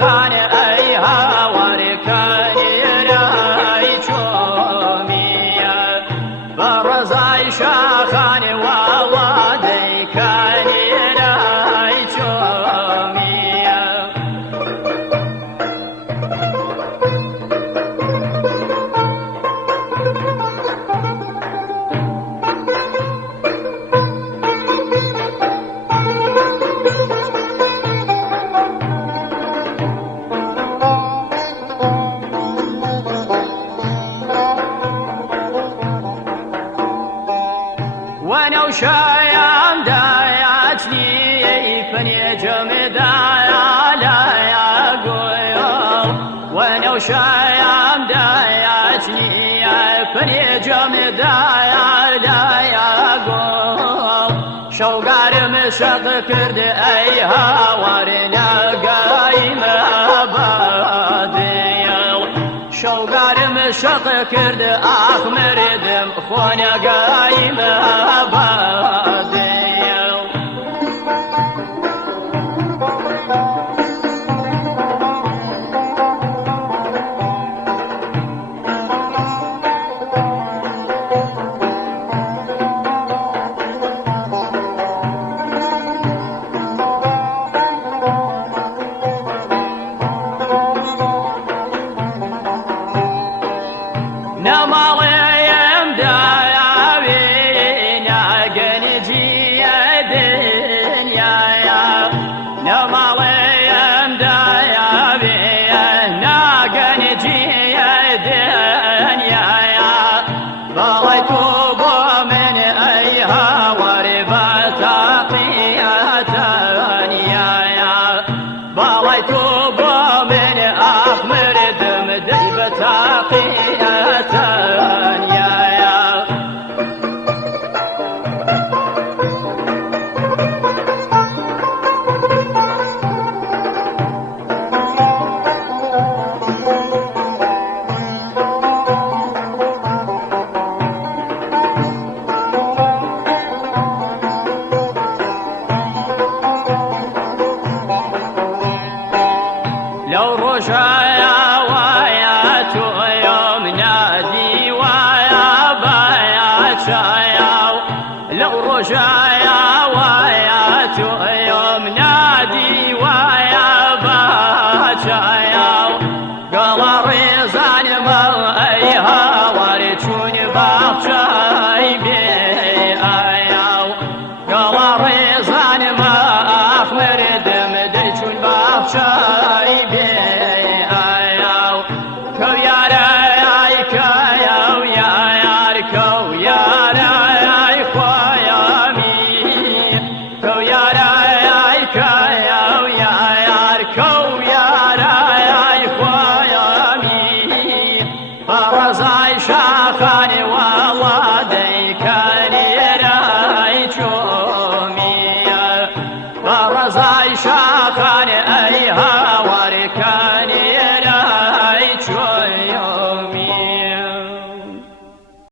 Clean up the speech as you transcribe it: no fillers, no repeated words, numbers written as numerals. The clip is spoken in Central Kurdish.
شاخان أي هاور كان راي شومية برزاي شاخان ووادي كان راي شومية وانا وشايم داياتني فني جمدايا لا يا قيوم وانا وشايم داياتني فني جمدايا لا يا قيوم شوقار مشق كرد اي هاورنا قايم باديو شوقار مشق كرد اخمر دم خونا قايم باديو نماليم دايا بينا قنجي دنيا نماليم دايا بينا قنجي دنيا بلايكوب من ايها ورباتا قياتانيا بلايكوب من احمر دم ديبتا لو رجايا ويات يوم نادي ويا بايات شايا لو رجايا ويات